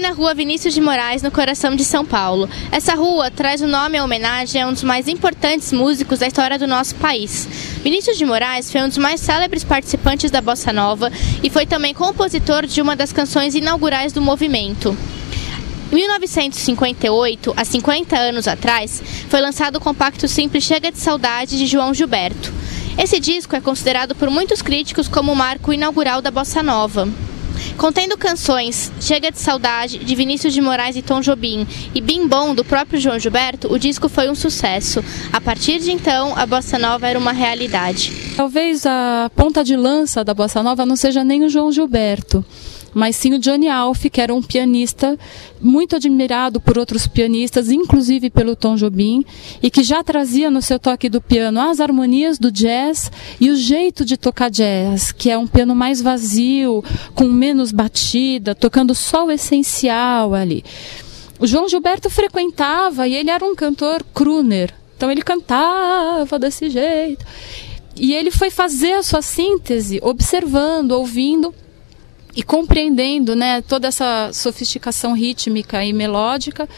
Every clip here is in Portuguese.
Na rua Vinícius de Moraes, no coração de São Paulo. Essa rua traz o nome em homenagem a um dos mais importantes músicos da história do nosso país. Vinícius de Moraes foi um dos mais célebres participantes da Bossa Nova e foi também compositor de uma das canções inaugurais do movimento. Em 1958, há 50 anos atrás, foi lançado o compacto simples Chega de Saudade, de João Gilberto. Esse disco é considerado por muitos críticos como o marco inaugural da Bossa Nova. Contendo canções Chega de Saudade, de Vinícius de Moraes e Tom Jobim, e Bim Bom, do próprio João Gilberto, o disco foi um sucesso. A partir de então, a Bossa Nova era uma realidade. Talvez a ponta de lança da Bossa Nova não seja nem o João Gilberto, mas sim o Johnny Alf, que era um pianista muito admirado por outros pianistas, inclusive pelo Tom Jobim, e que já trazia no seu toque do piano as harmonias do jazz e o jeito de tocar jazz, que é um piano mais vazio, com menos batida, tocando só o essencial ali. O João Gilberto frequentava, e ele era um cantor crooner, então ele cantava desse jeito. E ele foi fazer a sua síntese observando, ouvindo e compreendendo, né, toda essa sofisticação rítmica e melódica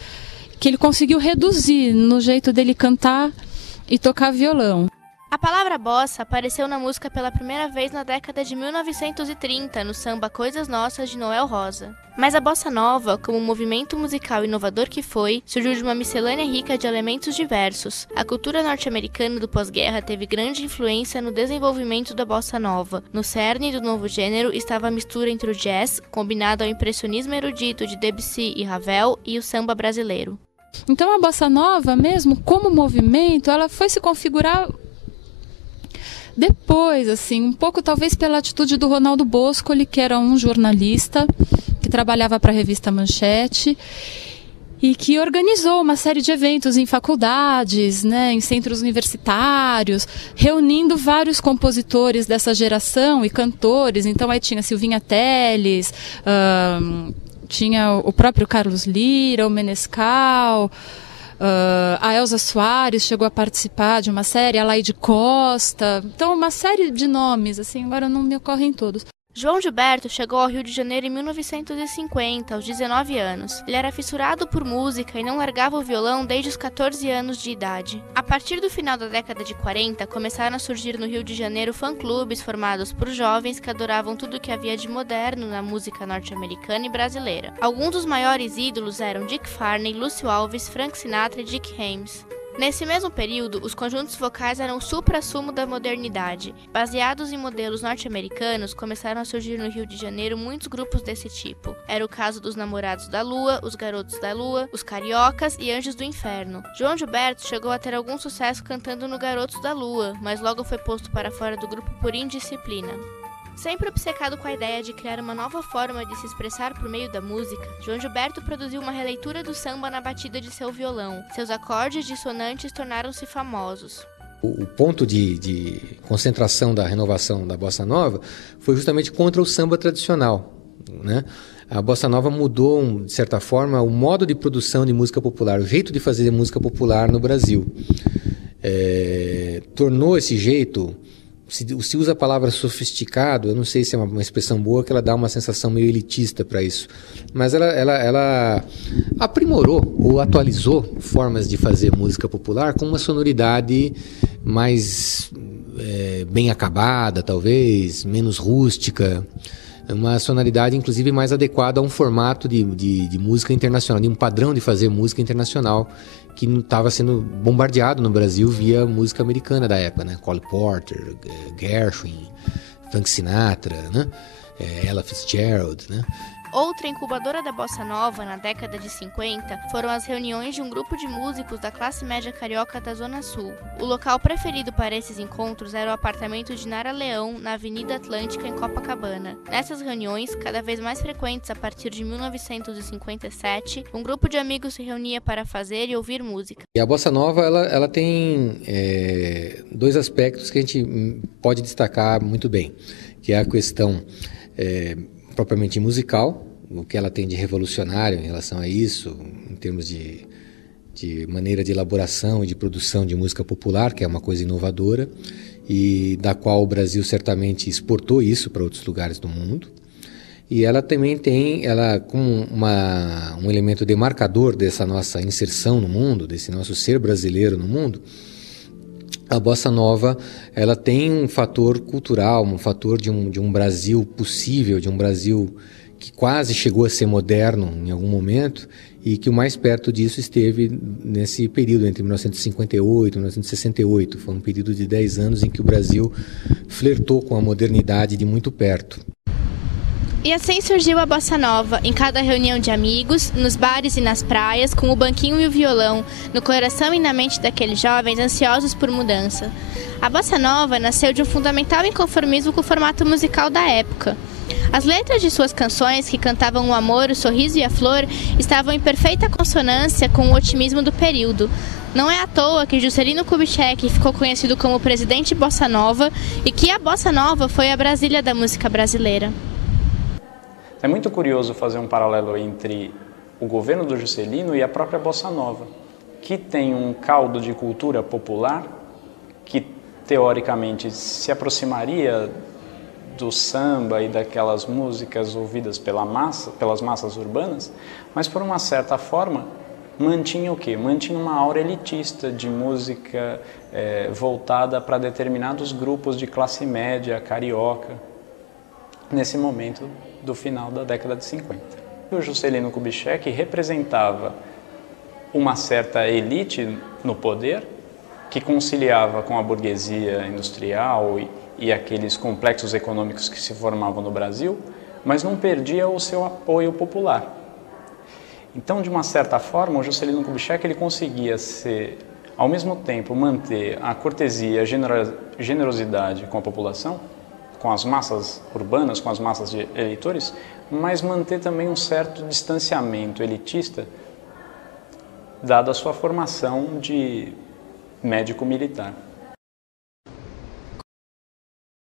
que ele conseguiu reduzir no jeito dele cantar e tocar violão. A palavra bossa apareceu na música pela primeira vez na década de 1930, no samba Coisas Nossas, de Noel Rosa. Mas a bossa nova, como movimento musical inovador que foi, surgiu de uma miscelânea rica de elementos diversos. A cultura norte-americana do pós-guerra teve grande influência no desenvolvimento da bossa nova. No cerne do novo gênero estava a mistura entre o jazz, combinado ao impressionismo erudito de Debussy e Ravel, e o samba brasileiro. Então a bossa nova, mesmo como movimento, ela foi se configurar depois, assim, um pouco talvez pela atitude do Ronaldo Boscoli, que era um jornalista que trabalhava para a revista Manchete e que organizou uma série de eventos em faculdades, né, em centros universitários, reunindo vários compositores dessa geração e cantores. Então aí tinha Silvinha Telles, tinha o próprio Carlos Lira, o Menescal, a Elza Soares chegou a participar de uma série, a Laide Costa, então uma série de nomes, assim, agora não me ocorrem todos. João Gilberto chegou ao Rio de Janeiro em 1950, aos 19 anos. Ele era fissurado por música e não largava o violão desde os 14 anos de idade. A partir do final da década de 40, começaram a surgir no Rio de Janeiro fã-clubes formados por jovens que adoravam tudo o que havia de moderno na música norte-americana e brasileira. Alguns dos maiores ídolos eram Dick Farney, Lúcio Alves, Frank Sinatra e Dick Haymes. Nesse mesmo período, os conjuntos vocais eram o supra-sumo da modernidade. Baseados em modelos norte-americanos, começaram a surgir no Rio de Janeiro muitos grupos desse tipo. Era o caso dos Namorados da Lua, os Garotos da Lua, os Cariocas e Anjos do Inferno. João Gilberto chegou a ter algum sucesso cantando no Garotos da Lua, mas logo foi posto para fora do grupo por indisciplina. Sempre obcecado com a ideia de criar uma nova forma de se expressar por meio da música, João Gilberto produziu uma releitura do samba na batida de seu violão. Seus acordes dissonantes tornaram-se famosos. O ponto de concentração da renovação da Bossa Nova foi justamente contra o samba tradicional, né? A Bossa Nova mudou, de certa forma, o modo de produção de música popular, o jeito de fazer música popular no Brasil. Tornou esse jeito... Se usa a palavra sofisticado, eu não sei se é uma expressão boa, que ela dá uma sensação meio elitista para isso. Mas ela aprimorou ou atualizou formas de fazer música popular com uma sonoridade mais bem acabada, talvez, menos rústica. Uma sonoridade, inclusive, mais adequada a um formato de música internacional, de um padrão de fazer música internacional que estava sendo bombardeado no Brasil via música americana da época, né? Cole Porter, Gershwin, Frank Sinatra, né? Ella Fitzgerald, né? Outra incubadora da Bossa Nova, na década de 50, foram as reuniões de um grupo de músicos da classe média carioca da Zona Sul. O local preferido para esses encontros era o apartamento de Nara Leão, na Avenida Atlântica, em Copacabana. Nessas reuniões, cada vez mais frequentes a partir de 1957, um grupo de amigos se reunia para fazer e ouvir música. E a Bossa Nova ela tem dois aspectos que a gente pode destacar muito bem, que é a questão propriamente musical, o que ela tem de revolucionário em relação a isso, em termos de maneira de elaboração e de produção de música popular, que é uma coisa inovadora, e da qual o Brasil certamente exportou isso para outros lugares do mundo. E ela também tem, ela como um elemento demarcador dessa nossa inserção no mundo, desse nosso ser brasileiro no mundo, a Bossa Nova, ela tem um fator cultural, um fator de um Brasil possível, de um Brasil que quase chegou a ser moderno em algum momento, e que o mais perto disso esteve nesse período entre 1958 e 1968. Foi um período de 10 anos em que o Brasil flertou com a modernidade de muito perto. E assim surgiu a Bossa Nova, em cada reunião de amigos, nos bares e nas praias, com o banquinho e o violão, no coração e na mente daqueles jovens ansiosos por mudança. A Bossa Nova nasceu de um fundamental inconformismo com o formato musical da época. As letras de suas canções, que cantavam o amor, o sorriso e a flor, estavam em perfeita consonância com o otimismo do período. Não é à toa que Juscelino Kubitschek ficou conhecido como o presidente Bossa Nova e que a Bossa Nova foi a Brasília da música brasileira. É muito curioso fazer um paralelo entre o governo do Juscelino e a própria Bossa Nova, que tem um caldo de cultura popular que, teoricamente, se aproximaria do samba e daquelas músicas ouvidas pelas massas urbanas, mas, por uma certa forma, mantinha o quê? Mantinha uma aura elitista de música voltada para determinados grupos de classe média, carioca, nesse momento do final da década de 50. O Juscelino Kubitschek representava uma certa elite no poder que conciliava com a burguesia industrial e aqueles complexos econômicos que se formavam no Brasil, mas não perdia o seu apoio popular. Então, de uma certa forma, o Juscelino Kubitschek ele conseguia ao mesmo tempo manter a cortesia, a generosidade com a população, com as massas urbanas, com as massas de eleitores, mas manter também um certo distanciamento elitista, dada a sua formação de médico militar.